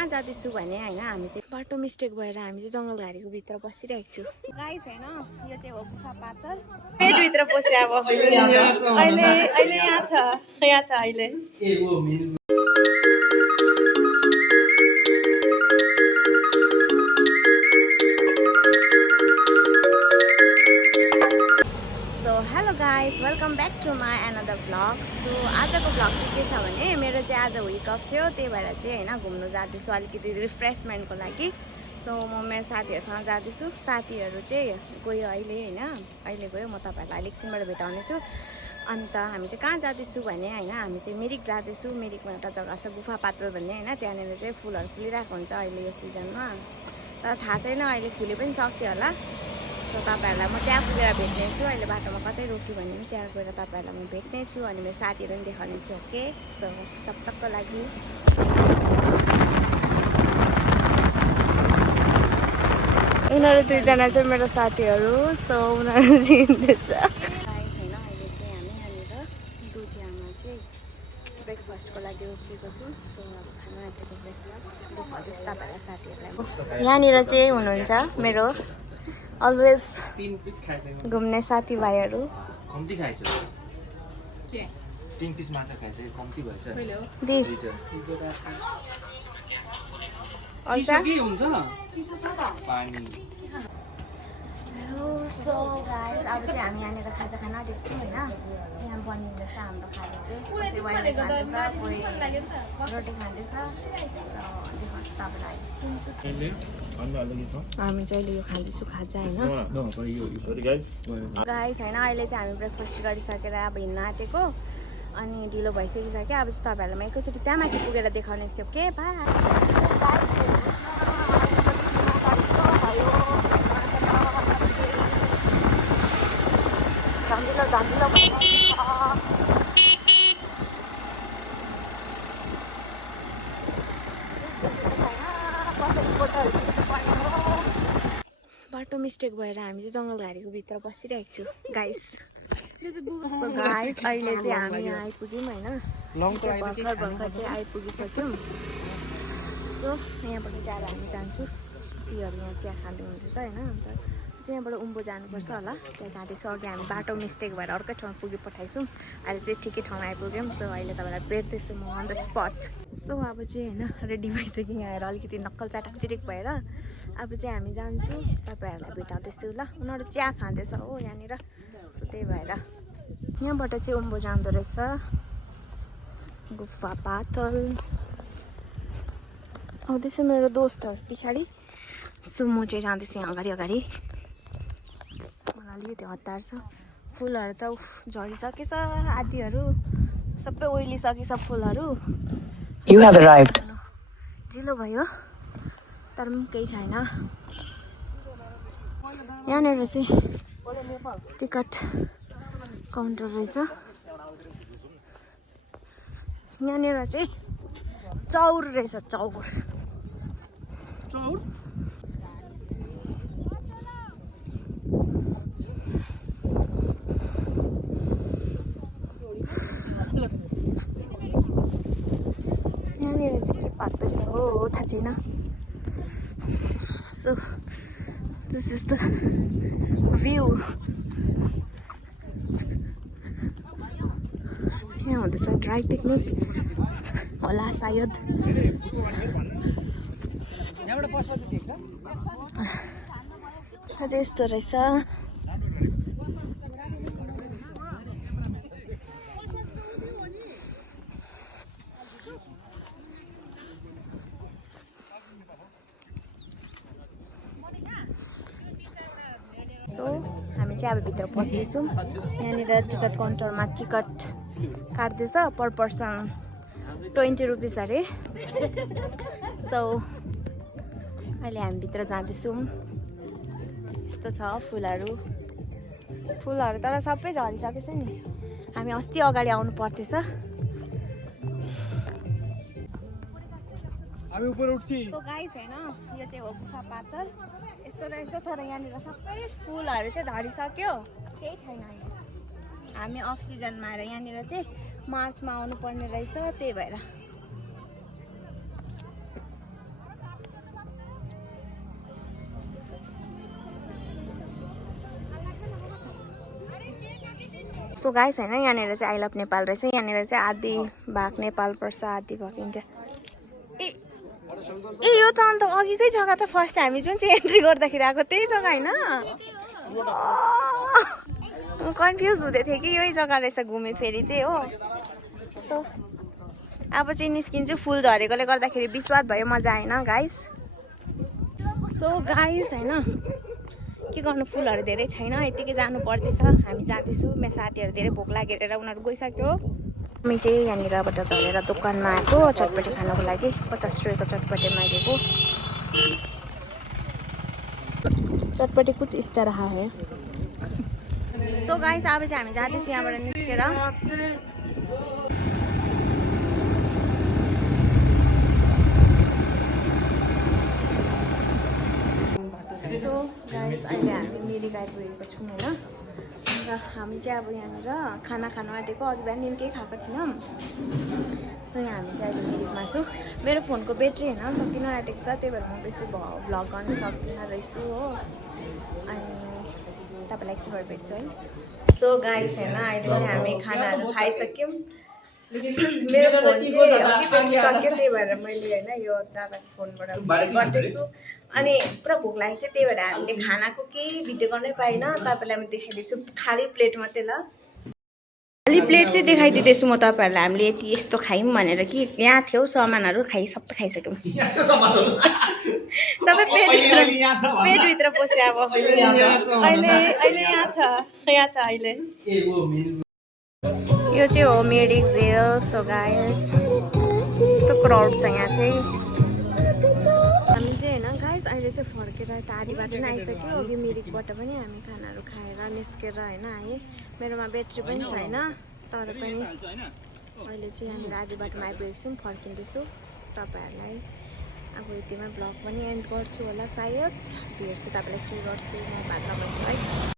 कहाँ जाँदैछु भने होइन हामी चाहिँ बाटो मिस्टेक भएर हामी चाहिँ जङ्गल घारीको भित्र बसिरहेको छु गाइस होइन यो चाहिँ हो गुफा पातल पेटभित्र पसे अब अहिले यहाँ छ अहिले hello guys welcome back to my another vlog so आजको भ्लग चाहिँ के छ भने मेरो चाहिँ आज विक अफ थियो त्यही भएर चाहिँ होइन घुम्नु जाँदैछु अलिकति रिफ्रेसमेन्टको लागि सो म मेरो साथीहरूसँग जाँदैछु साथीहरू चाहिँ गयो अहिले होइन अहिले गयो म तपाईँहरूलाई एकछिनबाट भेटाउने छु अन्त हामी चाहिँ कहाँ जाँदैछु भने होइन हामी चाहिँ मिरिक जाँदैछु मिरिकमा एउटा जग्गा छ गुफा पातल भन्ने होइन त्यहाँनिर चाहिँ फुलहरू फुलिरहेको हुन्छ अहिले यो सिजनमा तर थाहा छैन अहिले फुले पनि सक्यो होला सो तपाईँहरूलाई म त्यहाँ पुगेर भेट्नेछु अहिले बाटोमा कतै रोक्यो भने पनि त्यहाँ गएर तपाईँहरूलाई म भेट्नेछु अनि मेरो साथीहरू पनि देखाउनेछु ओके सो तब तकको लागि उनीहरू दुईजना चाहिँ मेरो साथीहरू सो उनीहरू चाहिँ हिँड्दैछ होइन अहिले चाहिँ हामी यहाँनिर दुधियामा चाहिँ ब्रेकफास्टको लागि रोकिएको छु सो अब खानु आँटेको ब्रेकफास्ट देखाउँदैछु तपाईँहरूलाई साथीहरूलाई यहाँनिर चाहिँ हुनुहुन्छ मेरो अलवेज घुम्ने साथीभाइहरू कम्ती खाएछ के 3 पिस माछा खाएछ कम्ती भएछ दि चिसो के हुन्छ चिसो छ त पानी सो गाइस अब चाहिँ हामी यहाँनिर खाजा खान आँटेको छौँ होइन यहाँ बनिँदैछ हाम्रो खाजा चाहिँ कसै वाइले खाँदैछ कोही रोटी खाँदैछ देखाउँछु तपाईँलाई हामी चाहिँ अहिले यो खाँदैछु खाजा होइन गाइस होइन अहिले चाहिँ हामी ब्रेकफास्ट गरिसकेर अब हिँड्न आँटेको अनि ढिलो भइसकिसक्यो अब चाहिँ तपाईँहरूलाई म एकैचोटि त्यहाँ माथि पुगेर देखाउने छु के धमिलो बाटो मिस्टेक भएर हामी चाहिँ जङ्गल घारीको भित्र बसिरहेको छु गाइस अहिले चाहिँ हामी यहाँ आइपुग्यौँ होइन भर्खर चाहिँ आइपुगिसक्यौँ सो यहाँबाट चाहिँ अब हामी जान्छौँ तीहरू यहाँ चिया खाँदै हुँदैछ होइन अन्त चाहिँ यहाँबाट उम्बो जानुपर्छ होला त्यहाँ जाँदैछु अघि हामी बाटो मिस्टेक भएर अर्कै ठाउँमा पुगिपठाइछौँ अहिले चाहिँ ठिकै ठाउँमा आइपुग्यौँ सो अहिले तपाईँलाई भेट्दैछु म अन द स्पट सो अब चाहिँ होइन रेडी भइसक्यो यहाँ आएर अलिकति नक्कल चाटक भएर अब चाहिँ हामी जान्छौँ तपाईँहरूलाई भेटाउँदैछु ल उनीहरू चिया खाँदैछ हो यहाँनिर सो त्यही भएर यहाँबाट चाहिँ उम्बो जाँदो रहेछ गुफा पातल आउँदैछ मेरो दोस्तहरू पछाडि सो म चाहिँ जाँदैछु यहाँ अगाडि मलाई अलिकति हतार छ फुलहरू त झरिसकेछ आदिहरू सबै ओइलिसकेछ फुलहरू ढिलो भयो तर पनि केही छैन यहाँनिर चाहिँ टिकट काउन्टर रहेछ यहाँनिर चाहिँ चौर रहेछ चौर यहाँनिर चाहिँ के पाक्दैछ हो थाहा छैन so this is the view यहाँ हुँदैछ ड्राई पिकनिक होला सायद अझै यस्तो रहेछ सो हामी चाहिँ अब भित्र पस्दैछौँ यहाँनिर टिकट काउन्टरमा टिकट काट्दैछ पर पर्सन 20 रुपिस अरे सो अहिले हामी भित्र जाँदैछौँ यस्तो छ फुलहरू तर सबै झरिसकेछ नि हामी अस्ति अगाडि आउनु पर्दैछ सो गाइस होइन यो चाहिँ हो गुफा पातल यस्तो रहेछ तर यहाँनिर सबै फुलहरू चाहिँ झरिसक्यो केही छैन हामी अफ सिजनमा आएर यहाँनिर चाहिँ मार्चमा आउनु पर्ने रहेछ त्यही भएर सो गाइस होइन यहाँनिर चाहिँ आई लभ नेपाल रहेछ यहाँनिर चाहिँ आधी भाग नेपाल पर्छ आधी भाग इन्डिया ए यो त अन्त अघिकै जग्गा त फर्स्ट हामी जुन चाहिँ एन्ट्री गर्दाखेरि आएको त्यही जग्गा होइन कन्फ्युज हुँदै थियो कि यही जग्गा रहेछ घुमे फेरि चाहिँ हो सो अब चाहिँ निस्किन्छु फुल झरेकोले गर्दाखेरि विश्वास भयो मजा आएन गाइस सो गाइस होइन के गर्नु फुलहरू धेरै छैन यतिकै जानु पर्दैछ हामी जाँदैछु मेरो साथीहरू धेरै भोक लागेर उनीहरू गइसक्यो हामी चाहिँ यहाँनिरबाट झरेर दोकानमा आएको चटपटी खानको लागि 50 रुपियाँको चटपटी मागेको चटपटी कुछ इस तरह है सो गाइस अब चाहिँ हामी जाँदैछौँ यहाँबाट निस्केर सो गाइस अहिले हामी मिरिक आइपुगेको छौँ होइन अन्त हामी चाहिँ अब यहाँनिर खाना खानु आँटेको अघि बिहान केही खाएको थिएनौँ सो यहाँ हामी चाहिँ अहिले मिरिकमा छु मेरो फोनको ब्याट्री होइन सकिन आँटेको छ त्यही भएर म बेसी भ्लग गर्न सक्दिनँ रहेछु हो अनि तपाईँलाई एकछिन भएर भेट्छु है सो गाइस होइन अहिले चाहिँ हामी खानाहरू खाइसक्यौँ मेरो फोन चाहिँ अघि ब्याट्री सक्यो त्यही भएर मैले होइन यो दादाको फोनबाट गर्दैछु अनि पुरा भोक लागेको थियो त्यही भएर हामीले खानाको केही भिडियो गर्नै पाएन तपाईँलाई म देखाइदिन्छु खाली प्लेट मात्रै ल खाली प्लेट चाहिँ देखाइदिँदैछु म तपाईँहरूलाई हामीले यति यस्तो खायौँ भनेर कि यहाँ थियो सामानहरू सबै खाइसक्यौँ सबै पेटभित्र पस्यो अब अहिले यहाँ छ अहिले यो चाहिँ हो मिरिक जेल सो गाइस यस्तो क्राउड छ यहाँ चाहिँ हामी चाहिँ होइन गाइस अहिले चाहिँ फर्केर टाढीबाट पनि आइसक्यो अघि मिरिकबाट पनि हामी खानाहरू खाएर निस्केर होइन आएँ मेरोमा ब्याट्री पनि छैन तर पनि अहिले चाहिँ हामी आधी बाटोमा आइपुगेको छौँ फर्किँदैछु तपाईँहरूलाई अब यतिमा ब्लग पनि एन्ड गर्छु होला सायद हेर्छु तपाईँलाई के गर्छु म बादमा भन्छु है